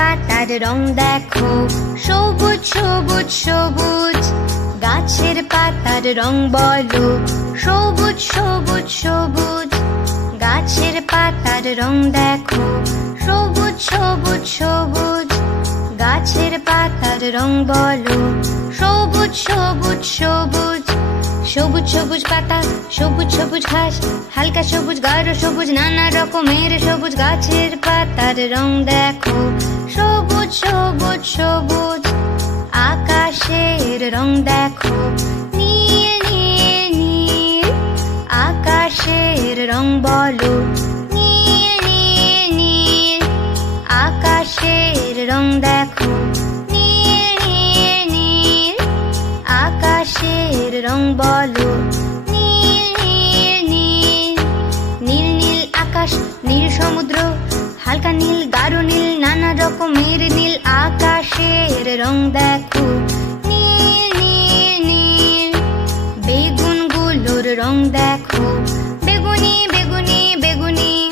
পাতার রং দেখো, সবুজ সবুজ সবুজ। গাছের পাতার রং বলো, সবুজ সবুজ সবুজ। গাছের পাতার রং দেখো, সবুজ সবুজ সবুজ। গাছের পাতার রং বলো, সবুজ সবুজ সবুজ। সবুজ সবুজ পাতা, সবুজ সবুজ ঘাস, হালকা সবুজ গাঢ় সবুজ, নানা রকমের সবুজ। গাছের পাতার রং দেখো, সবুজ সবুজ সবুজ। আকাশের রং দেখো, নীল নীল নীল। আকাশের রং বলো, নীল নীল নীল। আকাশের রং দেখো, নীল নীল নীল। আকাশের রং বলো, নীল নীল নীল। নীল নীল আকাশ, নীল সমুদ্র, হালকা নীল গাঢ় নীল, নানা রকমের নীল। আকাশের রং দেখো, নীল নীল নীল। বেগুনগুলোর রং দেখো, বেগুনি বেগুনি বেগুনি।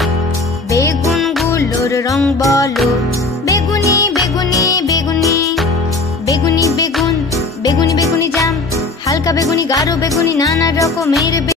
বেগুনগুলোর রং বলো, বেগুনি বেগুনি বেগুনি। বেগুনি বেগুন, বেগুনি বেগুনি জাম, হালকা বেগুনি গাঢ় বেগুনি, নানা রকমের